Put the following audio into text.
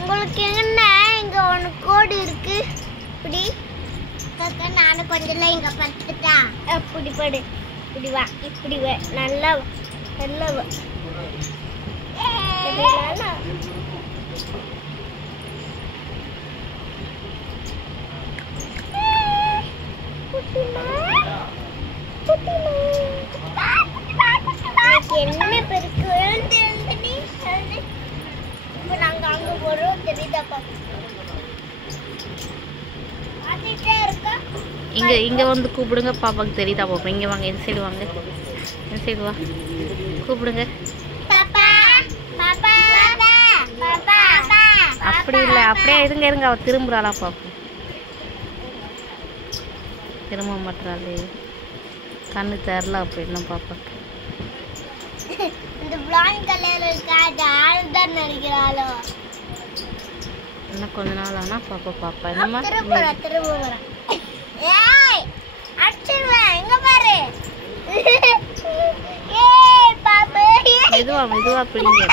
உங்களுக்கு என்ன இங்க ஒன்னு கோடு இருக்கு இப்படி கக்க நானு கொஞ்சம் இங்க படுத்துட்டா அப்படி படு இப்படி வா இப்படி வா நல்லா நல்லா வா சரிங்களா என்ன பெருக்கு இப்போ நாங்க அங்க போறோம் தெரியுதா இங்க வந்து கூப்பிடுங்க பாப்பாக்கு தெரியுதா பாப்பா இங்க வாங்க இந்த சைடு வாங்க இந்த சைடு வா கூப்பிடுங்க பாப்பா பாப்பா பாப்பா அப்படி இல்ல அப்படியே இருங்க இருங்க அவ திரும்புறாளா பாப்பா திரும்ப மாட்டாளே கண்ணு தெரியல அப்படின்னா பாப்பாக்கு இந்த ப்ளாண்ட் கலர்ல இருக்க ஆள் தான் நினைக்கிறாளோ இன்னும் கொஞ்ச நாள் ஆனா பாப்பா என்னமா திரும்ப ஏய் அடிச்சுவே எங்க பாரு ஏய் பாப்பா மெதுவா பிடிங்க